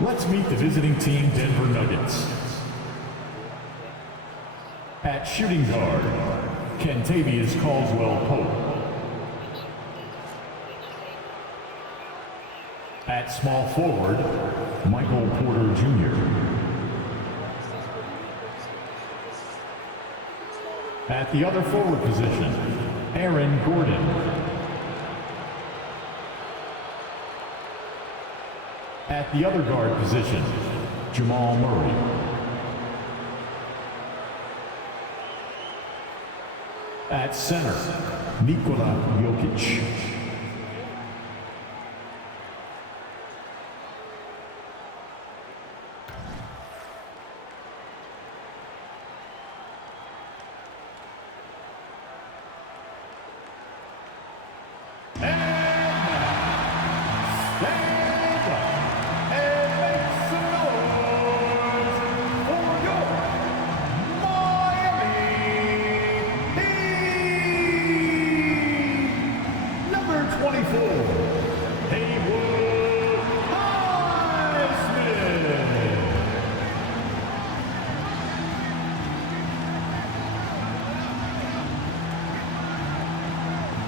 Let's meet the visiting team, Denver Nuggets. At shooting guard, Kentavious Caldwell-Pope. At small forward, Michael Porter Jr. At the other forward position, Aaron Gordon. At the other guard position, Jamal Murray. At center, Nikola Jokic.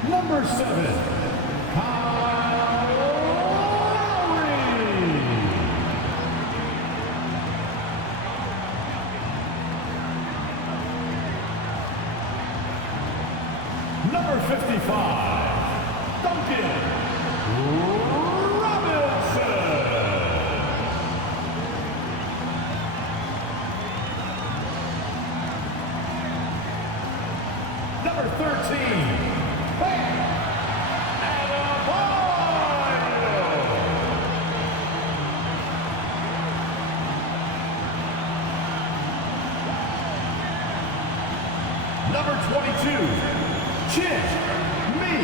Number 7, Kyle Lowry. Number 55, Duncan Robinson. Number 13, Number 22, Jimmy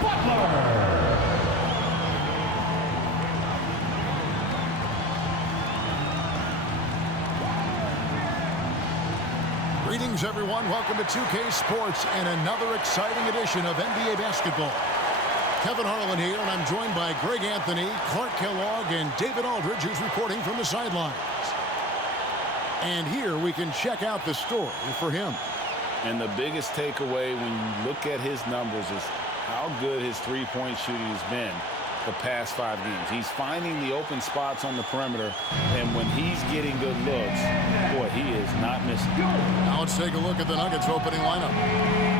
Butler. Greetings, everyone. Welcome to 2K Sports and another exciting edition of NBA basketball. Kevin Harlan here, and I'm joined by Greg Anthony, Clark Kellogg, and David Aldridge, who's reporting from the sidelines. And here we can check out the story for him. And the biggest takeaway when you look at his numbers is how good his three-point shooting has been the past 5 games. He's finding the open spots on the perimeter, and when he's getting good looks, boy, he is not missing. Now let's take a look at the Nuggets opening lineup.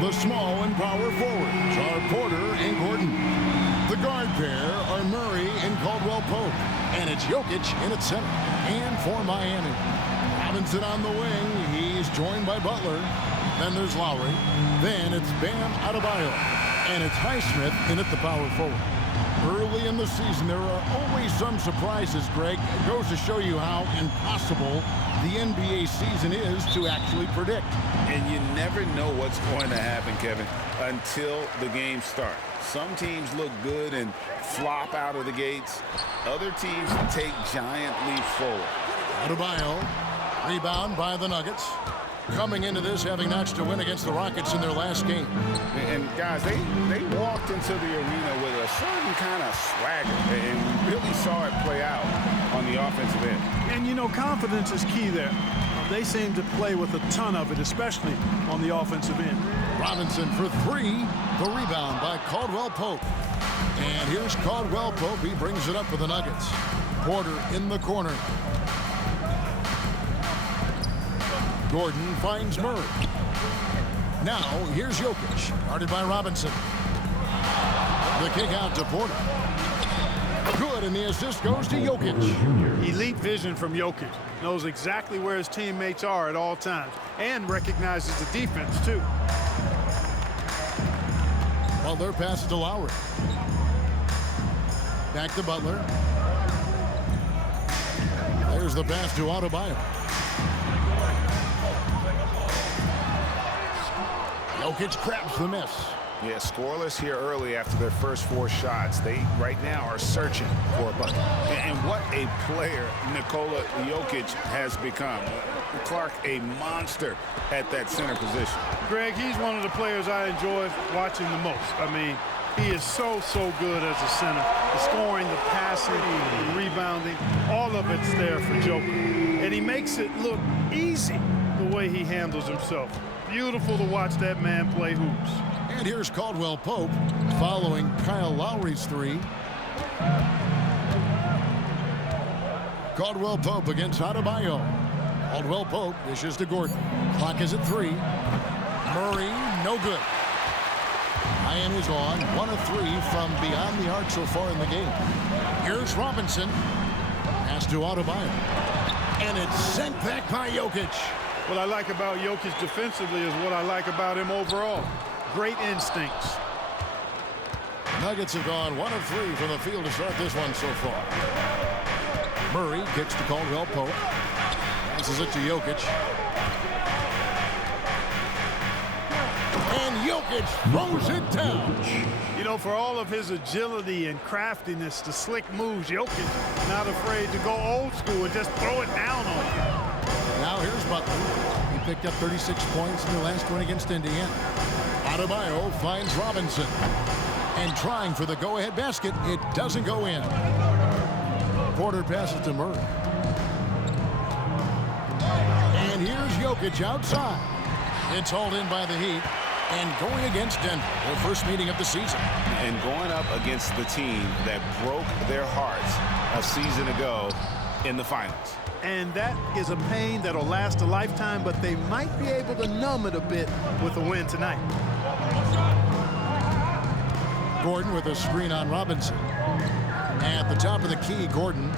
The small and power forwards are Porter and Gordon. The guard pair are Murray and Caldwell-Pope. And it's Jokic in at center. And for Miami, Robinson on the wing. He's joined by Butler. Then there's Lowry. Then it's Bam Adebayo. And it's Highsmith in at the power forward. Early in the season, there are always some surprises, Greg. It goes to show you how impossible the NBA season is to actually predict. And you never know what's going to happen, Kevin, until the games start. Some teams look good and flop out of the gates. Other teams take giant leaps forward. Adebayo, rebound by the Nuggets. Coming into this, having notched a win against the Rockets in their last game. And guys, they walked into the arena with a certain kind of swagger, and we really saw it play out on the offensive end. And, you know, confidence is key there. They seem to play with a ton of it, especially on the offensive end. Robinson for 3. The rebound by Caldwell-Pope. And here's Caldwell-Pope. He brings it up for the Nuggets. Porter in the corner. Gordon finds Murray. Now, here's Jokic, guarded by Robinson. The kick out to Porter. Good, and the assist goes to Jokic. Elite vision from Jokic. Knows exactly where his teammates are at all times and recognizes the defense, too. Butler passes to Lowry. Back to Butler. There's the pass to Adebayo. Jokic grabs the miss. Yeah, scoreless here early after their first 4 shots. They right now are searching for a bucket. And what a player Nikola Jokic has become. Clark, a monster at that center position. Greg, he's one of the players I enjoy watching the most. I mean, he is so good as a center. The scoring, the passing, the rebounding. rebounding, all of it's there for Joker. And he makes it look easy the way he handles himself. Beautiful to watch that man play hoops. And here's Caldwell Pope following Kyle Lowry's three. Caldwell Pope against Adebayo. Caldwell Pope dishes to Gordon. Clock is at 3. Murray, no good. Miami's on 1 of 3 from beyond the arc so far in the game. Here's Robinson. Pass to Adebayo. And it's sent back by Jokic. What I like about Jokic defensively is what I like about him overall. Great instincts. Nuggets have gone 1 of 3 from the field to start this one so far. Murray kicks to Caldwell Pope. Passes it to Jokic. And Jokic throws it down. You know, for all of his agility and craftiness, the slick moves, Jokic not afraid to go old school and just throw it down on you. Now here's Butler. He picked up 36 points in the last one against Indiana. Adebayo finds Robinson. And trying for the go-ahead basket, it doesn't go in. Porter passes to Murray. And here's Jokic outside. It's hauled in by the Heat. And going against Denver, their first meeting of the season. And going up against the team that broke their hearts a season ago in the finals. And that is a pain that'll last a lifetime, but they might be able to numb it a bit with a win tonight. Gordon with a screen on Robinson. At the top of the key, Gordon.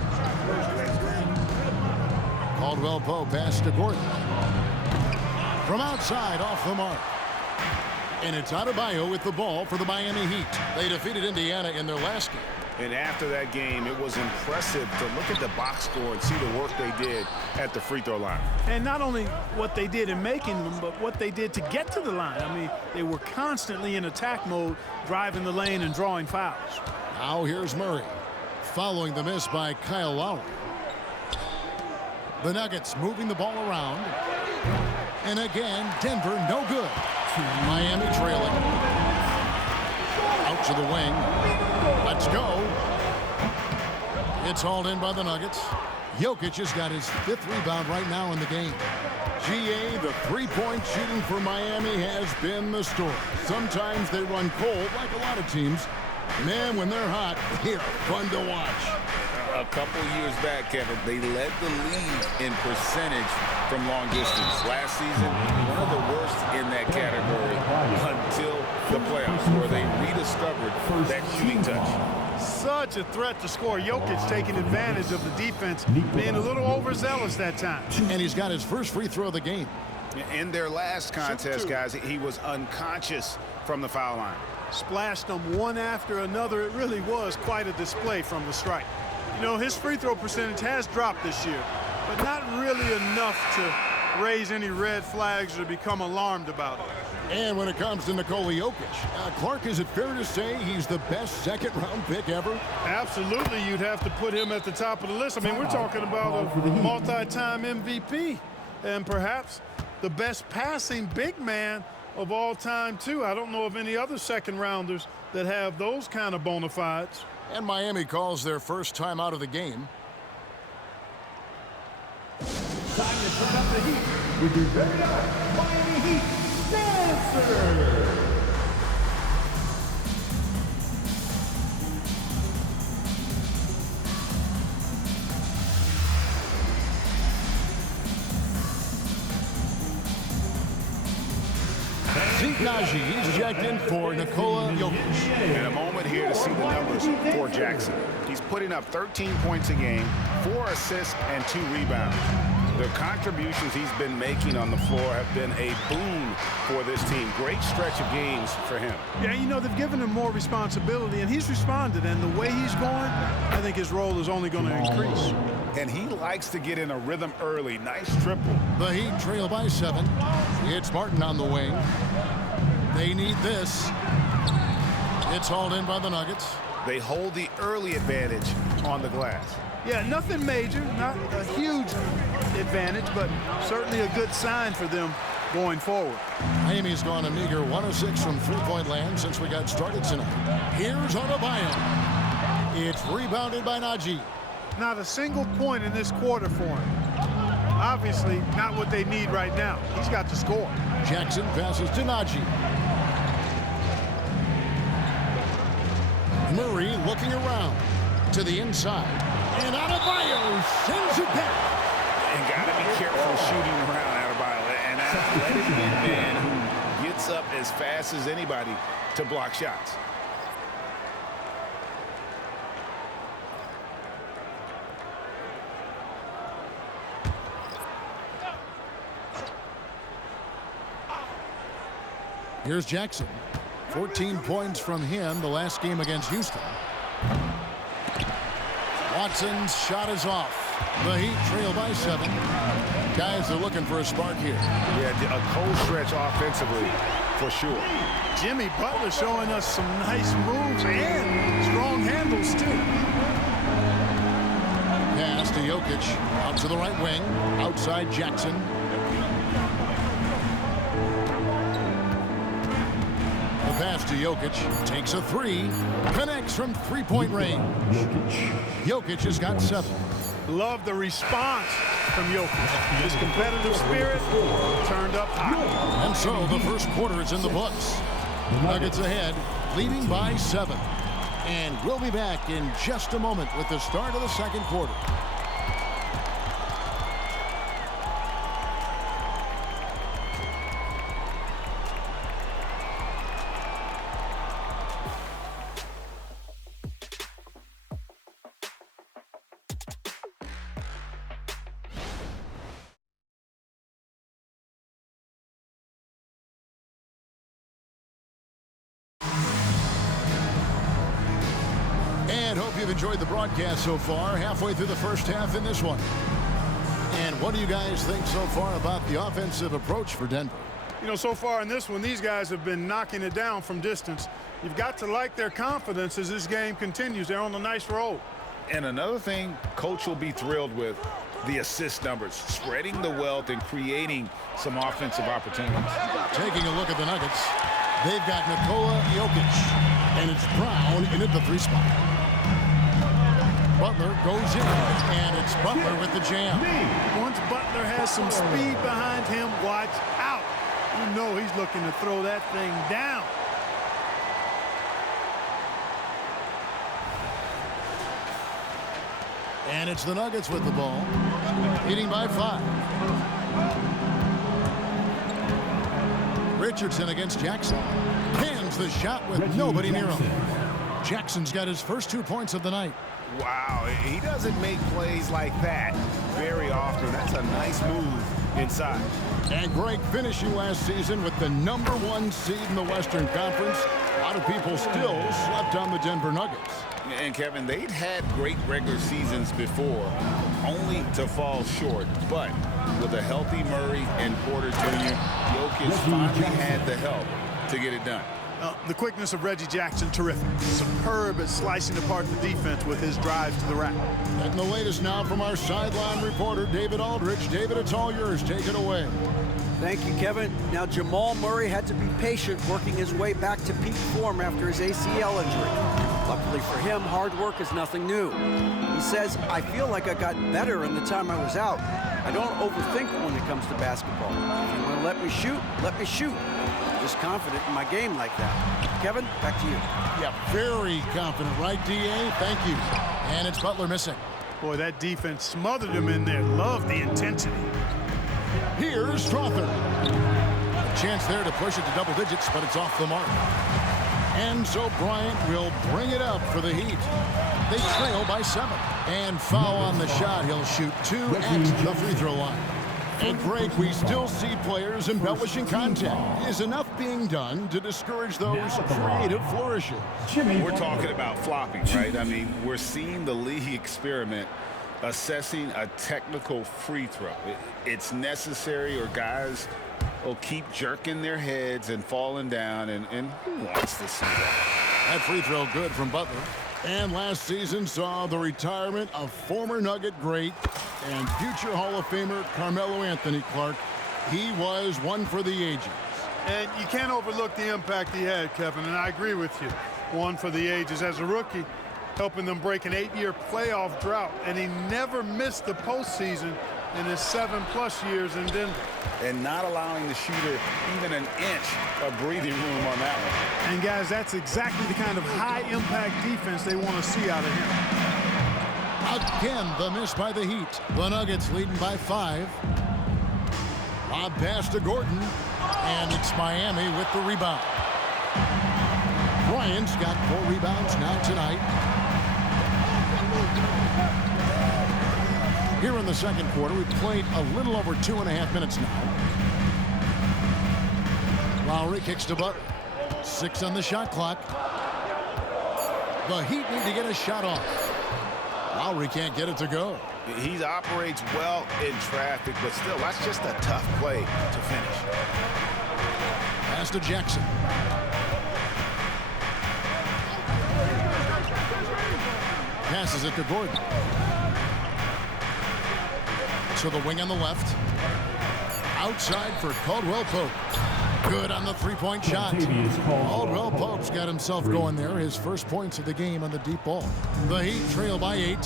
Caldwell Pope pass to Gordon. From outside, off the mark. And it's Adebayo with the ball for the Miami Heat. They defeated Indiana in their last game. And after that game, it was impressive to look at the box score and see the work they did at the free throw line. And not only what they did in making them, but what they did to get to the line. I mean, they were constantly in attack mode, driving the lane and drawing fouls. Now here's Murray, following the miss by Kyle Lowry. The Nuggets moving the ball around. And again, Denver no good. Miami trailing. Out to the wing. Let's go. It's hauled in by the Nuggets. Jokic has got his 5th rebound right now in the game. GA, the three-point shooting for Miami has been the story. Sometimes they run cold like a lot of teams. Man, when they're hot, they're fun to watch. A couple years back, Kevin, they led the league in percentage from long distance. Last season, one of the worst in that category until the playoffs, where they rediscovered that shooting touch. Such a threat to score. Jokic taking advantage of the defense, being a little overzealous that time. And he's got his first free throw of the game. In their last contest, guys, he was unconscious from the foul line. Splashed them one after another. It really was quite a display from the stripe. You know, his free throw percentage has dropped this year, but not really enough to raise any red flags or become alarmed about it. And when it comes to Nikola Jokic, Clark, is it fair to say he's the best second-round pick ever? Absolutely, you'd have to put him at the top of the list. I mean, we're talking about a multi-time MVP and perhaps the best passing big man of all time, too. I don't know of any other second-rounders that have those kind of bona fides. And Miami calls their first time out of the game. Time to turn up the heat with your very own Miami Heat Dancer. Zeke Naji is checked in for Nikola Jokic. And a moment here to see the numbers for Jackson. He's putting up 13 points a game, 4 assists, and 2 rebounds. The contributions he's been making on the floor have been a boon for this team. Great stretch of games for him. Yeah, you know, they've given him more responsibility, and he's responded. And the way he's going, I think his role is only going to increase. And he likes to get in a rhythm early. Nice triple. The Heat trail by 7. It's Martin on the wing. They need this. It's hauled in by the Nuggets. They hold the early advantage on the glass. Yeah, nothing major, not a huge advantage, but certainly a good sign for them going forward. Miami's gone a meager 1 of 6 from three-point land since we got started tonight. Here's Adebayo. It's rebounded by Naji. Not a single point in this quarter for him. Obviously, not what they need right now. He's got to score. Jackson passes to Najee. Murray looking around to the inside. And Adebayo sends it back. And got to be careful shooting around Adebayo. An athletic big man who gets up as fast as anybody to block shots. Here's Jackson. 14 points from him the last game against Houston. Watson's shot is off. The Heat trail by 7. Guys are looking for a spark here. Yeah, a cold stretch offensively for sure. Jimmy Butler showing us some nice moves and strong handles too. Pass to Jokic. Out to the right wing. Outside Jackson. The pass to Jokic. Takes a 3. Connects from three-point range. Jokic has got 7. Love the response from Jokic. His competitive spirit turned up high. And so the first quarter is in the books. Nuggets ahead, leading by 7. And we'll be back in just a moment with the start of the second quarter. And hope you've enjoyed the broadcast so far. Halfway through the first half in this one. And what do you guys think so far about the offensive approach for Denver? You know, so far in this one, these guys have been knocking it down from distance. You've got to like their confidence as this game continues. They're on a nice roll. And another thing Coach will be thrilled with, the assist numbers, spreading the wealth and creating some offensive opportunities. Taking a look at the Nuggets, they've got Nikola Jokic, and it's Brown in at the 3 spot. Butler goes in, and it's Butler with the jam. Once Butler has some speed behind him, watch out. You know he's looking to throw that thing down. And it's the Nuggets with the ball, leading by 5. Richardson against Jackson. Hands the shot with nobody near him. Jackson's got his first 2 points of the night. Wow, he doesn't make plays like that very often. That's a nice move inside. And Greg finishing last season with the #1 seed in the Western Conference. A lot of people still slept on the Denver Nuggets. And Kevin, they'd had great regular seasons before, only to fall short. But with a healthy Murray and Porter Jr., Jokic finally had the help to get it done. The quickness of Reggie Jackson, terrific. Superb at slicing apart the defense with his drives to the rack. And the latest now from our sideline reporter, David Aldridge. David, it's all yours. Take it away. Thank you, Kevin. Now, Jamal Murray had to be patient working his way back to peak form after his ACL injury. Luckily for him, hard work is nothing new. He says, I feel like I got better in the time I was out. I don't overthink when it comes to basketball. If you want to let me shoot, let me shoot. I'm just confident in my game like that. Kevin, back to you. Yeah, very confident, right, D.A.? Thank you. And it's Butler missing. Boy, that defense smothered him in there. Love the intensity. Here's Strawther. A chance there to push it to double digits, but it's off the mark. And so Bryant will bring it up for the Heat. They trail by 7. And foul on the shot. He'll shoot 2 at the free throw line. And Greg, we still see players embellishing contact. Is enough being done to discourage those creative flourishes? We're talking about flopping, right? I mean, we're seeing the league experiment assessing a technical free throw. It's necessary, or guys will keep jerking their heads and falling down, and who wants to see that? That free throw good from Butler. And last season saw the retirement of former Nugget great and future Hall of Famer Carmelo Anthony Clark. He was one for the ages. And you can't overlook the impact he had, Kevin, and I agree with you. One for the ages. As a rookie, helping them break an 8-year playoff drought, and he never missed the postseason in his 7+ years in Denver. And not allowing the shooter even an inch of breathing room on that one. And guys, that's exactly the kind of high-impact defense they want to see out of him. Again, the miss by the Heat. The Nuggets leading by 5. Lob pass to Gordon, and it's Miami with the rebound. Bryant's got 4 rebounds now tonight. Here in the second quarter, we've played a little over 2.5 minutes now. Lowry kicks to Butler. 6 on the shot clock. The Heat need to get a shot off. Lowry can't get it to go. He operates well in traffic, but still, that's just a tough play to finish. Pass to Jackson. Passes it to Gordon. To the wing on the left. Outside for Caldwell Pope. Good on the three-point shot. Caldwell Pope's got himself going there. His first points of the game on the deep ball. The Heat trail by 8.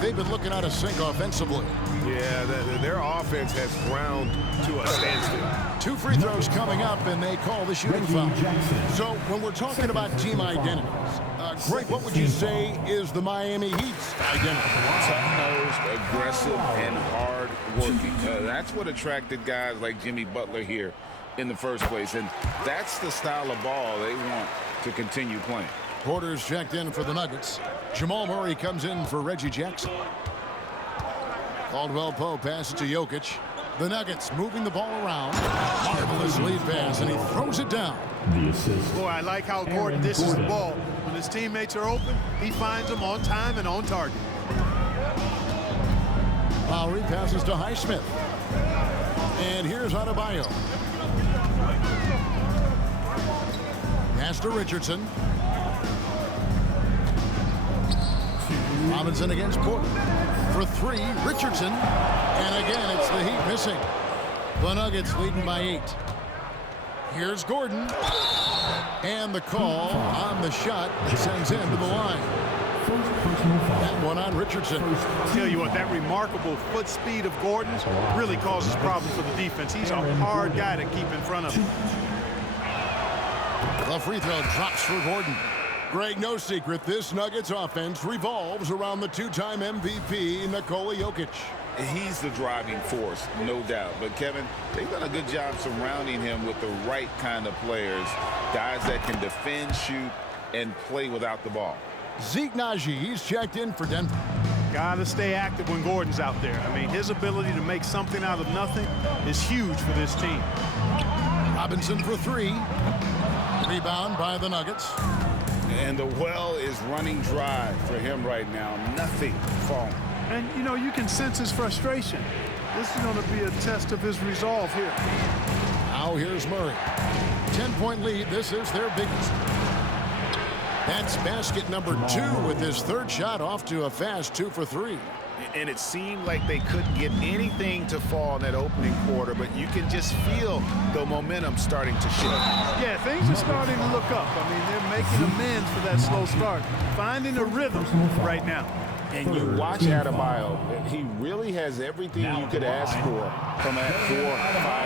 They've been looking out of sync offensively. Yeah, their offense has ground to a standstill. 2 free throws coming up, and they call the shooting foul. So when we're talking about team identities, Greg, what would you say is the Miami Heat's identity? Tough-nosed, aggressive, and hard-working. That's what attracted guys like Jimmy Butler here in the first place, and that's the style of ball they want to continue playing. Porter's checked in for the Nuggets. Jamal Murray comes in for Reggie Jackson. Caldwell Pope passes to Jokic. The Nuggets moving the ball around. Marvelous lead pass, and he throws it down. Boy, I like how Gordon dishes the ball. When his teammates are open, he finds them on time and on target. Lowry passes to Highsmith. And here's Adebayo. Pass to Richardson. Robinson against Porter. For 3, Richardson. And again, it's the Heat missing. The Nuggets leading by 8. Here's Gordon. And the call on the shot that sends him to the line. That one on Richardson. I'll tell you what, that remarkable foot speed of Gordon's really causes problems for the defense. He's a hard guy to keep in front of him. The free throw drops for Gordon. Greg, no secret, this Nuggets offense revolves around the 2-time MVP, Nikola Jokic. He's the driving force, no doubt. But, Kevin, they've done a good job surrounding him with the right kind of players, guys that can defend, shoot, and play without the ball. Zeke Naji, he's checked in for Denver. Got to stay active when Gordon's out there. I mean, his ability to make something out of nothing is huge for this team. Robinson for 3. Rebound by the Nuggets. And the well is running dry for him right now. Nothing falling. And, you know, you can sense his frustration. This is going to be a test of his resolve here. Now here's Murray. 10-point lead. This is their biggest. That's basket number 2 with his 3rd shot off to a fast 2 for 3. And it seemed like they couldn't get anything to fall in that opening quarter, but you can just feel the momentum starting to shift. Yeah, things are starting to look up. I mean, they're making amends for that slow start, finding a rhythm right now. And you watch Adebayo, he really has everything you could ask for from that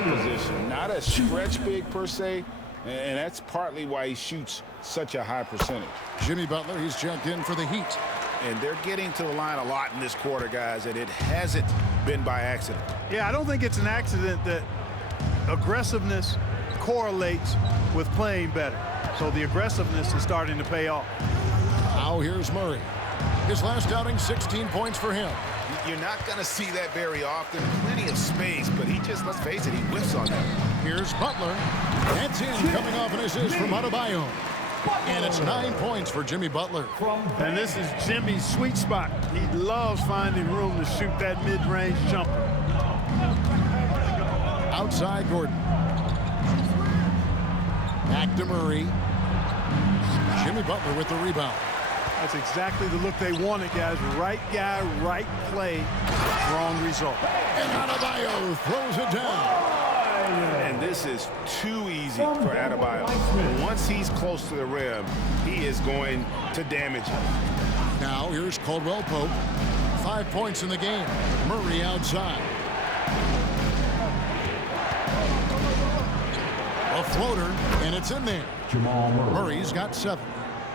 4-5 position. Not a stretch big per se, and that's partly why he shoots such a high percentage. Jimmy Butler, he's checked in for the Heat. And they're getting to the line a lot in this quarter, guys, and it hasn't been by accident. Yeah, I don't think it's an accident that aggressiveness correlates with playing better. So the aggressiveness is starting to pay off. Now here's Murray. His last outing, 16 points for him. You're not going to see that very often. Plenty of space, but he just, let's face it, he whiffs on that. Here's Butler. That's in, coming off an assist from Adebayo. And it's 9 points for Jimmy Butler. And this is Jimmy's sweet spot. He loves finding room to shoot that mid-range jumper. Outside Gordon. Back to Murray. Jimmy Butler with the rebound. That's exactly the look they wanted, guys. Right guy, right play, wrong result. And Adebayo throws it down. And this is too easy for Adebayo. Once he's close to the rim, he is going to damage him. Now, here's Caldwell Pope. 5 points in the game. Murray outside. A floater, and it's in there. Jamal Murray. Murray's got 7.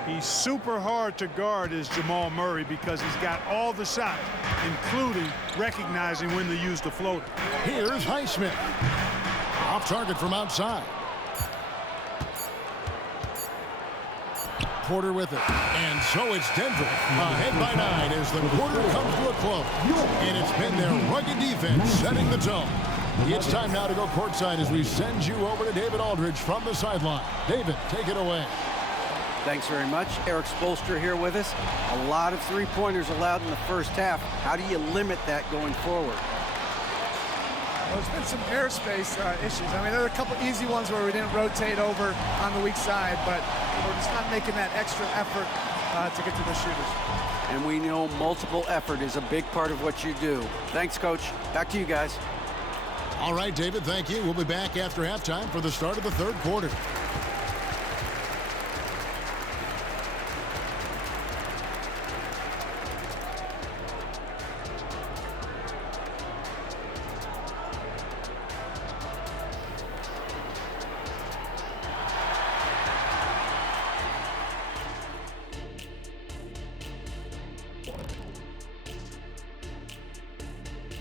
He's super hard to guard is Jamal Murray because he's got all the shots, including recognizing when to use the floater. Here's Highsmith. Off target from outside. Porter with it. And so it's Denver ahead by 9 as the quarter comes to a close. And it's been their rugged defense setting the tone. It's time now to go courtside as we send you over to David Aldridge from the sideline. David, take it away. Thanks very much. Eric Spoelstra here with us. A lot of three-pointers allowed in the first half. How do you limit that going forward? Well, there's been some airspace issues. I mean, there are a couple easy ones where we didn't rotate over on the weak side, but we're just not making that extra effort to get to the shooters. And we know multiple effort is a big part of what you do. Thanks, Coach. Back to you guys. All right, David, thank you. We'll be back after halftime for the start of the third quarter.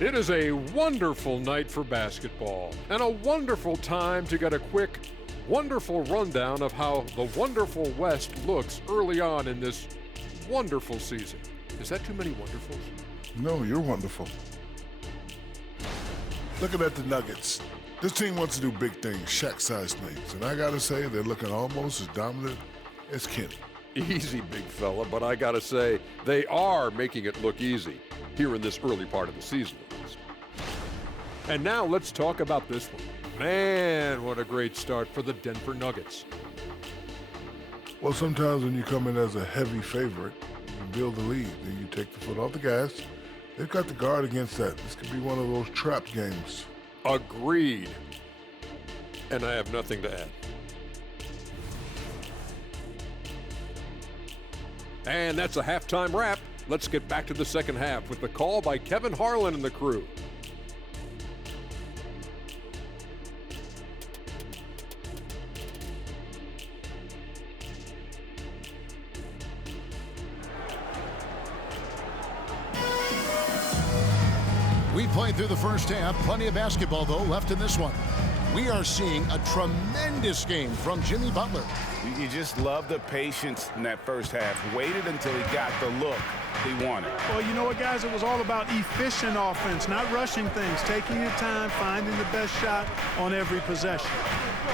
It is a wonderful night for basketball and a wonderful time to get a quick, wonderful rundown of how the wonderful West looks early on in this wonderful season. Is that too many wonderfuls? No, you're wonderful. Looking at the Nuggets, this team wants to do big things, Shaq-sized things, and I gotta say they're looking almost as dominant as Kenny. Easy, big fella, but I gotta say, they are making it look easy here in this early part of the season. And now let's talk about this one. Man, what a great start for the Denver Nuggets. Well, sometimes when you come in as a heavy favorite, you build the lead, then you take the foot off the gas. They've got the guard against that. This could be one of those trap games. Agreed. And I have nothing to add. And that's a halftime wrap. Let's get back to the second half with the call by Kevin Harlan and the crew. We played through the first half. Plenty of basketball, though, left in this one. We are seeing a tremendous game from Jimmy Butler. You just love the patience in that first half. Waited until he got the look he wanted. Well, you know what, guys? It was all about efficient offense, not rushing things, taking your time, finding the best shot on every possession.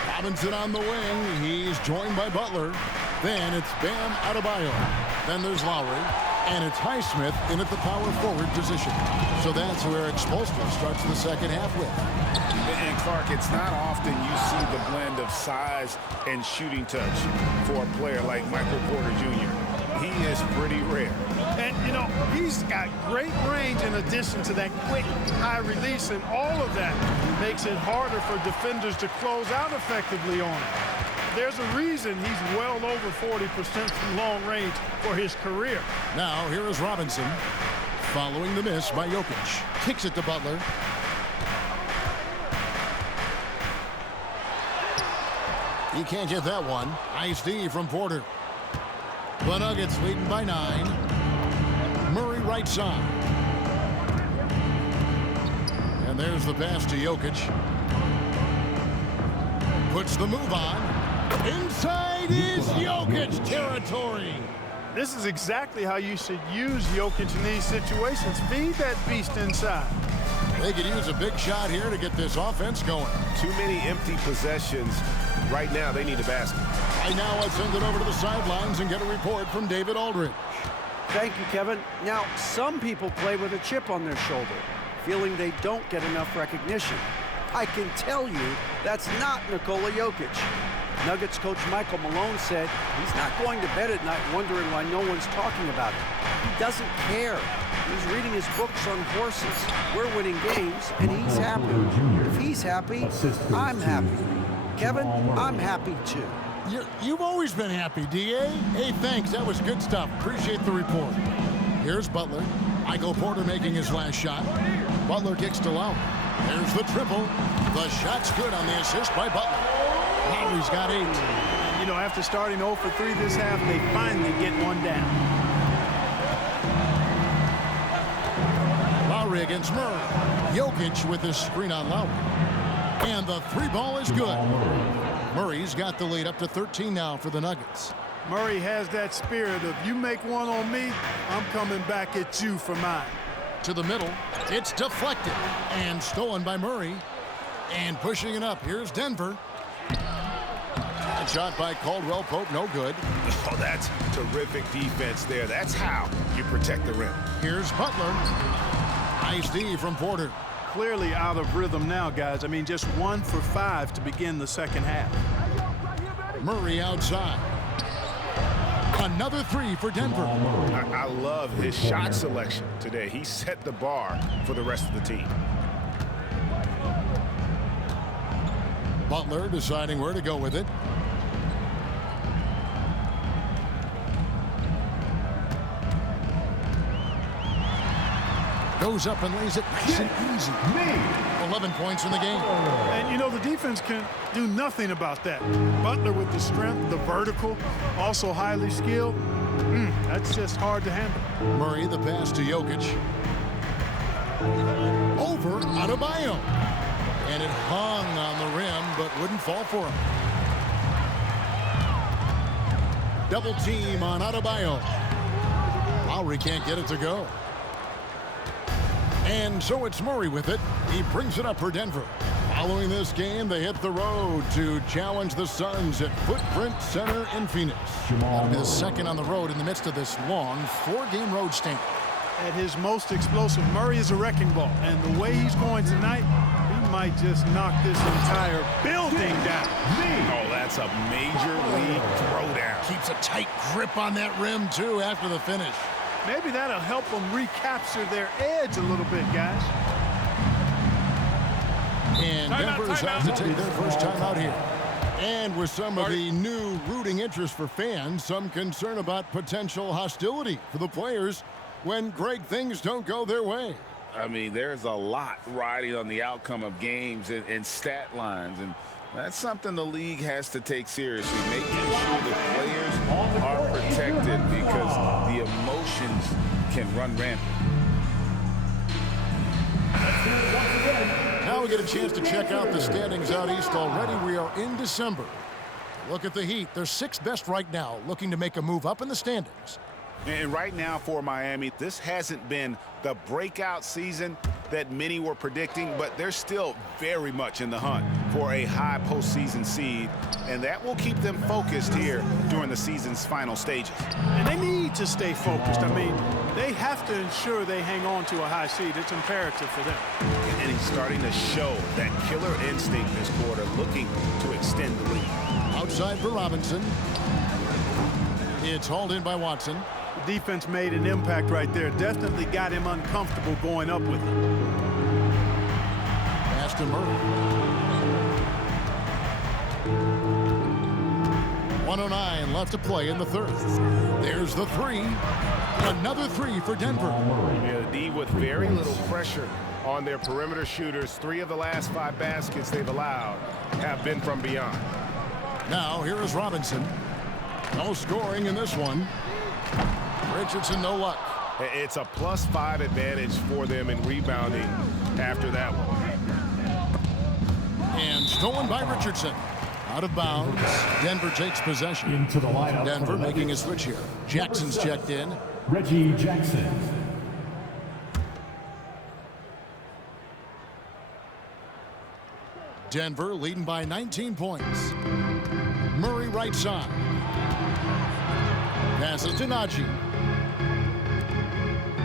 Robinson on the wing. He's joined by Butler. Then it's Bam Adebayo. Then there's Lowry. And it's Highsmith in at the power forward position. So that's who Eric Spoelstra starts the second half with. And Clark, it's not often you see the blend of size and shooting touch for a player like Michael Porter Jr. He is pretty rare. And, you know, he's got great range in addition to that quick, high release, and all of that makes it harder for defenders to close out effectively on him. There's a reason he's well over 40% from long range for his career. Now, here is Robinson following the miss by Jokic. Kicks it to Butler. He can't get that one. Nice D from Porter. The Nuggets leading by 9. Murray right side. And there's the pass to Jokic. Puts the move on. Inside is Jokic territory. This is exactly how you should use Jokic in these situations. Feed that beast inside. They could use a big shot here to get this offense going. Too many empty possessions. Right now, they need a basket. Right now, let's send it over to the sidelines and get a report from David Aldridge. Thank you, Kevin. Now, some people play with a chip on their shoulder, feeling they don't get enough recognition. I can tell you that's not Nikola Jokic. Nuggets coach Michael Malone said he's not going to bed at night wondering why no one's talking about it. He doesn't care. He's reading his books on horses. We're winning games, and he's happy. If he's happy, I'm happy. Kevin, I'm happy too. You've always been happy, D.A. Hey, thanks. That was good stuff. Appreciate the report. Here's Butler. Michael Porter making his last shot. Butler kicks to Lowry. There's the triple. The shot's good on the assist by Butler. Lowry's got 8. And, you know, after starting 0 for 3 this half, they finally get one down. Lowry against Murray. Jokic with his screen on Lowry. And the 3 ball is good. Murray's got the lead up to 13 now for the Nuggets. Murray has that spirit of, you make one on me, I'm coming back at you for mine. To the middle. It's deflected and stolen by Murray. And pushing it up. Here's Denver. A shot by Caldwell Pope, no good. Oh, that's terrific defense there. That's how you protect the rim. Here's Butler. Nice D from Porter. Clearly out of rhythm now, guys. I mean, just 1 for 5 to begin the second half. Murray outside. Another 3 for Denver. I love his shot selection today. He set the bar for the rest of the team. Butler deciding where to go with it. Goes up and lays it nice and easy. 11 points in the game. And, you know, the defense can do nothing about that. Butler with the strength, the vertical, also highly skilled. That's just hard to handle. Murray, the pass to Jokic. Over Adebayo. And it hung on the rim, but wouldn't fall for him. Double team on Adebayo. Lowry can't get it to go. And so it's Murray with it. He brings it up for Denver. Following this game, they hit the road to challenge the Suns at Footprint Center in Phoenix. That'll be the second on the road in the midst of this long 4-game road stint. At his most explosive, Murray is a wrecking ball. And the way he's going tonight, he might just knock this entire building down. Oh, that's a major league throwdown. Keeps a tight grip on that rim, too, after the finish. Maybe that'll help them recapture their edge a little bit, guys. And Denver's out to take their first time out here. And with some of the new rooting interest for fans, some concern about potential hostility for the players when great things don't go their way. I mean, there's a lot riding on the outcome of games and stat lines, and that's something the league has to take seriously, making sure the players are protected because the emotions can run rampant. Now we get a chance to check out the standings out east already. We are in December. Look at the Heat. They're 6th best right now, looking to make a move up in the standings. And right now for Miami, this hasn't been the breakout season that many were predicting, but they're still very much in the hunt for a high postseason seed, and that will keep them focused here during the season's final stages. And they need to stay focused. I mean, they have to ensure they hang on to a high seed. It's imperative for them. And he's starting to show that killer instinct this quarter, looking to extend the lead. Outside for Robinson. It's hauled in by Watson. The defense made an impact right there. Definitely got him uncomfortable going up with him. Pass to Murray. 1:09 left to play in the third. There's the 3. Another 3 for Denver. Yeah, the D with very little pressure on their perimeter shooters. 3 of the last 5 baskets they've allowed have been from beyond. Now here is Robinson. No scoring in this one. Richardson, no luck. It's a +5 advantage for them in rebounding after that one. And stolen by Richardson. Out of bounds. Denver takes possession. Into the lineup. Denver making a switch here. Jackson's checked in. Reggie Jackson. Denver leading by 19 points. Murray right side. Passes to Najee.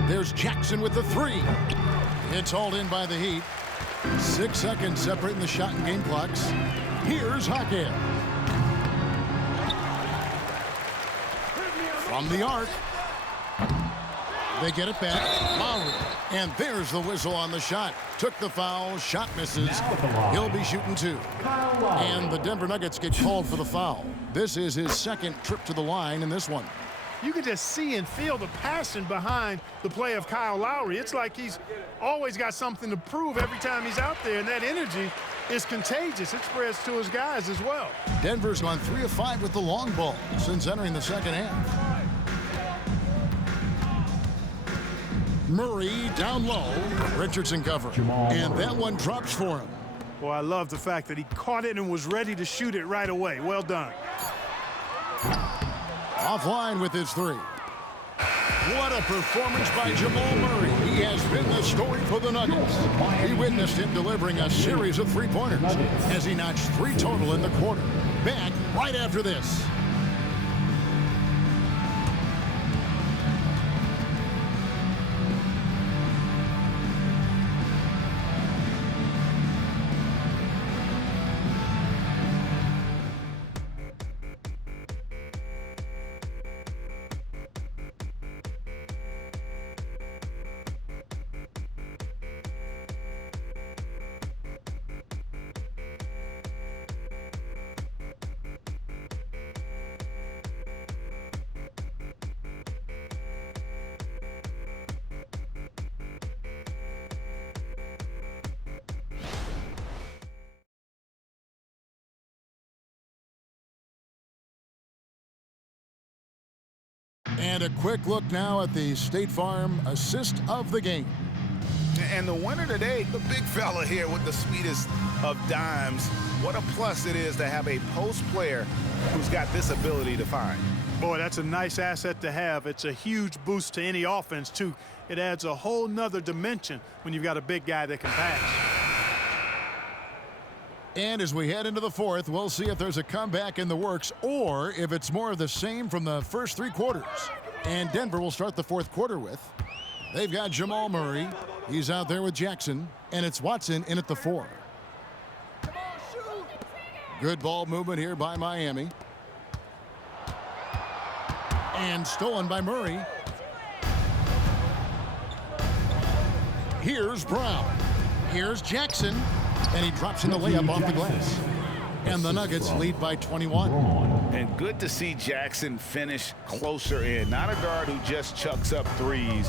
There's Jackson with the 3. It's hauled in by the Heat. 6 seconds separating the shot and game clocks. Here's Hackett. From the arc. They get it back. Lowry. And there's the whistle on the shot. Took the foul. Shot misses. He'll be shooting 2. And the Denver Nuggets get called for the foul. This is his second trip to the line in this one. You can just see and feel the passion behind the play of Kyle Lowry. It's like he's always got something to prove every time he's out there, and that energy is contagious. It spreads to his guys as well. Denver's gone 3 of 5 with the long ball since entering the second half. Murray down low. Richardson cover. And that one drops for him. Well, I love the fact that he caught it and was ready to shoot it right away. Well done. Offline with his 3. What a performance by Jamal Murray. He has been the story for the Nuggets. We witnessed him delivering a series of three-pointers as he notched 3 total in the quarter. Back right after this. And a quick look now at the State Farm assist of the game. And the winner today, the big fella here with the sweetest of dimes. What a plus it is to have a post player who's got this ability to find. Boy, that's a nice asset to have. It's a huge boost to any offense, too. It adds a whole nother dimension when you've got a big guy that can pass. And as we head into the fourth, we'll see if there's a comeback in the works or if it's more of the same from the first 3 quarters. And Denver will start the fourth quarter with. They've got Jamal Murray. He's out there with Jackson. And it's Watson in at the 4. Good ball movement here by Miami. And stolen by Murray. Here's Brown. Here's Jackson. And he drops in the layup off the glass. And the Nuggets lead by 21. And good to see Jackson finish closer in. Not a guard who just chucks up threes.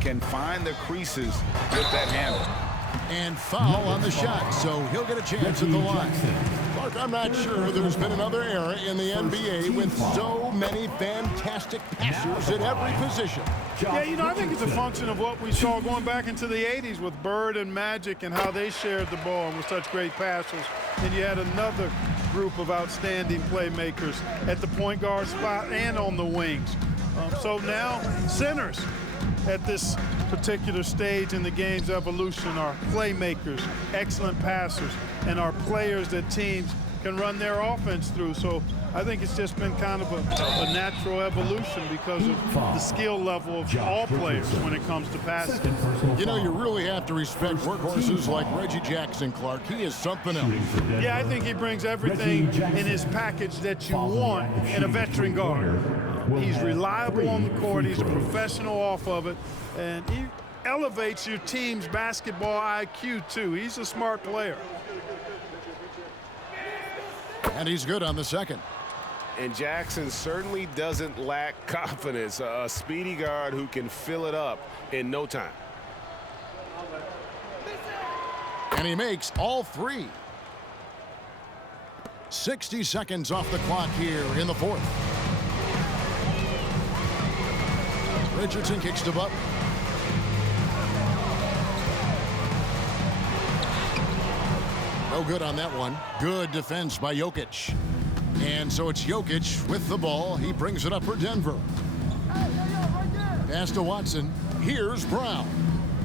Can find the creases with that handle. And foul on the shot, so he'll get a chance at the line. Mark, I'm not sure there's been another era in the NBA with so many fantastic passers at every position. Yeah, you know, I think it's a function of what we saw going back into the 80s with Bird and Magic and how they shared the ball and were such great passers. And you had another group of outstanding playmakers at the point guard spot and on the wings. So now centers at this particular stage in the game's evolution are playmakers, excellent passers, and are players that teams can run their offense through. So I think it's just been kind of a natural evolution because of the skill level of all players when it comes to passing. You know, you really have to respect workhorses like Reggie Jackson, Clark. He is something else. Yeah, I think he brings everything in his package that you want in a veteran guard. He's reliable on the court. He's a professional off of it. And he elevates your team's basketball IQ, too. He's a smart player. And he's good on the second. And Jackson certainly doesn't lack confidence. A speedy guard who can fill it up in no time. And he makes all 3. 60 seconds off the clock here in the fourth. Richardson kicks to Buck. No good on that one. Good defense by Jokic. And so it's Jokic with the ball. He brings it up for Denver. Pass to Watson. Here's Brown.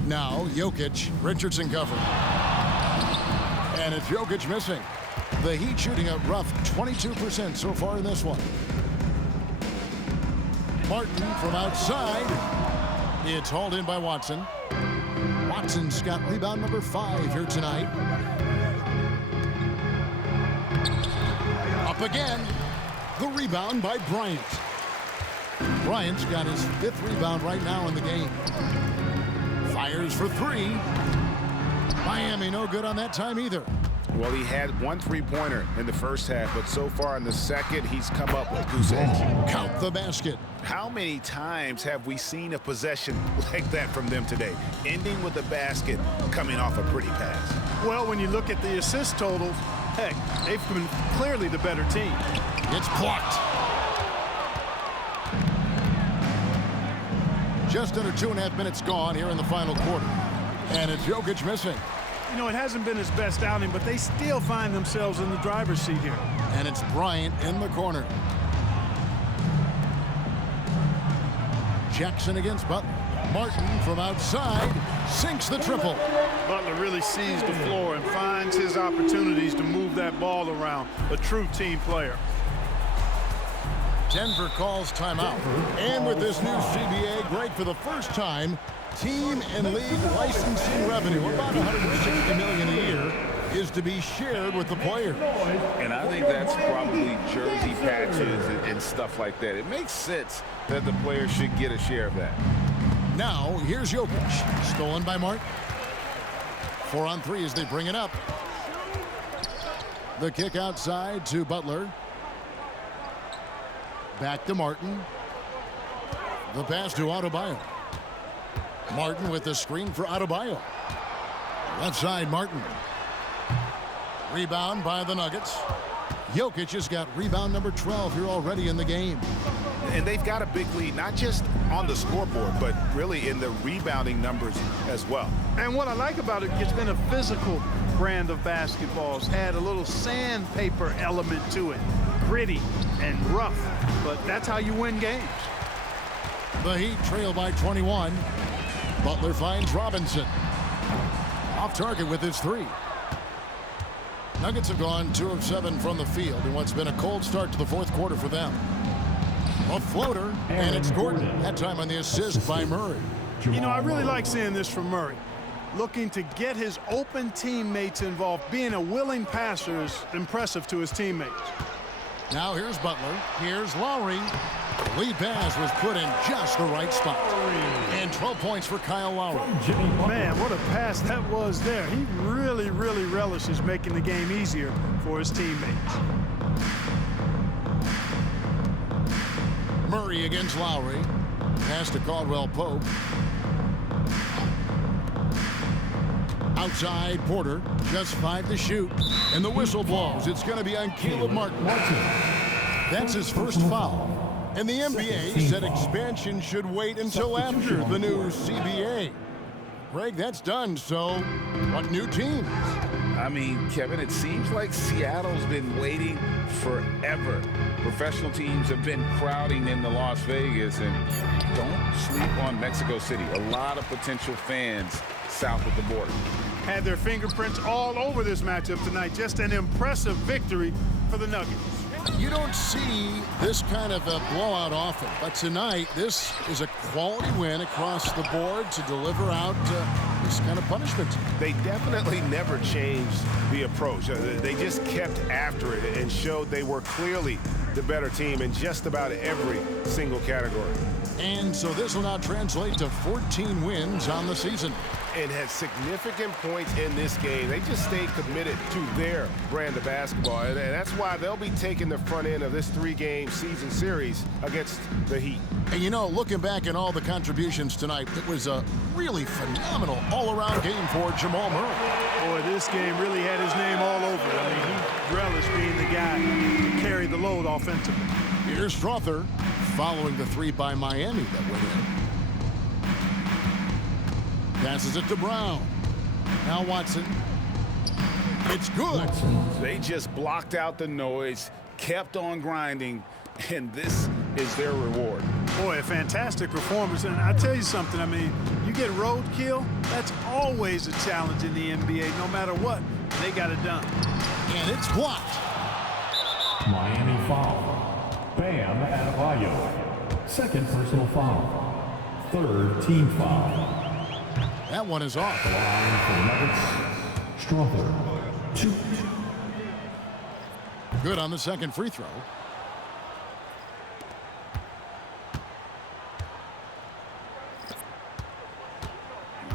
Now Jokic, Richardson cover. And it's Jokic missing. The Heat shooting a rough 22% so far in this one. Martin from outside. It's hauled in by Watson. Watson's got rebound number 5 here tonight. Up again. The rebound by Bryant. Bryant's got his 5th rebound right now in the game. Fires for 3. Miami no good on that time either. Well, he had 1 3-pointer in the first half, but so far in the second, he's come up with goose eggs. Count the basket. How many times have we seen a possession like that from them today, ending with a basket coming off a pretty pass? Well, when you look at the assist totals, heck, they've been clearly the better team. It's blocked. Just under 2.5 minutes gone here in the final quarter. And it's Jokic missing. You know, it hasn't been his best outing, but they still find themselves in the driver's seat here. And it's Bryant in the corner. Jackson against Butler. Martin from outside sinks the triple. Butler really sees the floor and finds his opportunities to move that ball around. A true team player. Denver calls timeout. And with this new CBA, Greg, for the first time, team and league licensing revenue, about $160 million a year, is to be shared with the players. And I think that's probably jersey patches and stuff like that. It makes sense that the players should get a share of that. Now, here's Jokic. Stolen by Martin. 4 on 3 as they bring it up. The kick outside to Butler. Back to Martin. The pass to Adebayo. Martin with the screen for Adebayo. Left side, Martin. Rebound by the Nuggets. Jokic has got rebound number 12 here already in the game. And they've got a big lead, not just on the scoreboard, but really in the rebounding numbers as well. And what I like about it, it's been a physical brand of basketball. It's had a little sandpaper element to it. Gritty and rough, but that's how you win games. The Heat trail by 21. Butler finds Robinson. Off target with his 3. Nuggets have gone 2 of 7 from the field in what's been a cold start to the 4th quarter for them. A floater, and it's Gordon. That time on the assist by Murray. You know, I really like seeing this from Murray. Looking to get his open teammates involved. Being a willing passer is impressive to his teammates. Now here's Butler. Here's Lowry. The lead pass was put in just the right spot. And 12 points for Kyle Lowry. Man, what a pass that was there. He really, really relishes making the game easier for his teammates. Murray against Lowry. Pass to Caldwell Pope. Outside, Porter. Just 5 to shoot. And the whistle blows. It's going to be on Caleb Martin. That's his first foul. And the NBA said expansion should wait until after the new CBA. Greg, that's done. So, what new teams? I mean, Kevin, it seems like Seattle's been waiting forever. Professional teams have been crowding into Las Vegas, and don't sleep on Mexico City. A lot of potential fans south of the border. Had their fingerprints all over this matchup tonight. Just an impressive victory for the Nuggets. You don't see this kind of a blowout often, but tonight this is a quality win across the board to deliver out this kind of punishment. They definitely never changed the approach. They just kept after it and showed they were clearly the better team in just about every single category. And so this will now translate to 14 wins on the season. And had significant points in this game. They just stayed committed to their brand of basketball. And that's why they'll be taking the front end of this 3-game season series against the Heat. And you know, looking back at all the contributions tonight, it was a really phenomenal all-around game for Jamal Murray. Boy, this game really had his name all over it. I mean, he relished being the guy to carry the load offensively. Here's Strother following the 3 by Miami that went in. Passes it to Brown. Now Watson. It's good. They just blocked out the noise, kept on grinding, and this is their reward. Boy, a fantastic performance. And I tell you something, I mean, you get roadkill, that's always a challenge in the NBA, no matter what. They got it done. And it's blocked. Miami foul. Bam Adebayo. Second personal foul. Third team foul. That one is off. The line for Nuggets. Strother. 2. Good on the second free throw.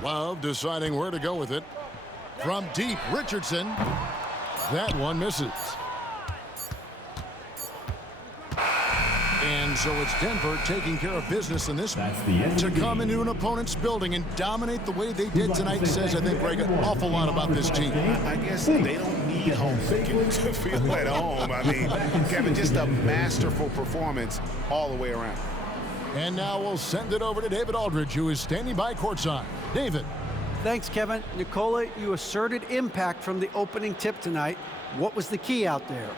Love deciding where to go with it. From deep, Richardson. That one misses. And so it's Denver taking care of business in this one. To come into an opponent's building and dominate the way they did tonight says, I think, Greg, an awful lot about this team. I guess they don't need home cooking to feel at home. I mean, Kevin, just a masterful performance all the way around. And now we'll send it over to David Aldridge, who is standing by courtside. David. Thanks, Kevin. Nikola, you asserted impact from the opening tip tonight. What was the key out there?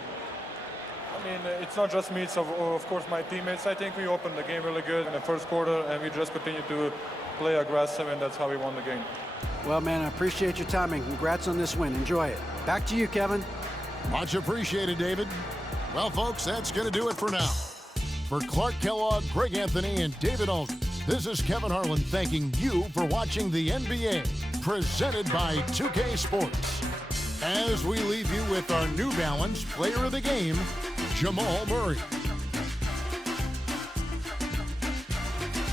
I mean, it's not just me, it's of course my teammates. I think we opened the game really good in the first quarter, and we just continued to play aggressive, and that's how we won the game. Well, man, I appreciate your time, and congrats on this win. Enjoy it. Back to you, Kevin. Much appreciated, David. Well, folks, that's going to do it for now. For Clark Kellogg, Greg Anthony, and David Aldridge, this is Kevin Harlan thanking you for watching the NBA, presented by 2K Sports. As we leave you with our New Balance Player of the Game, Jamal Murray.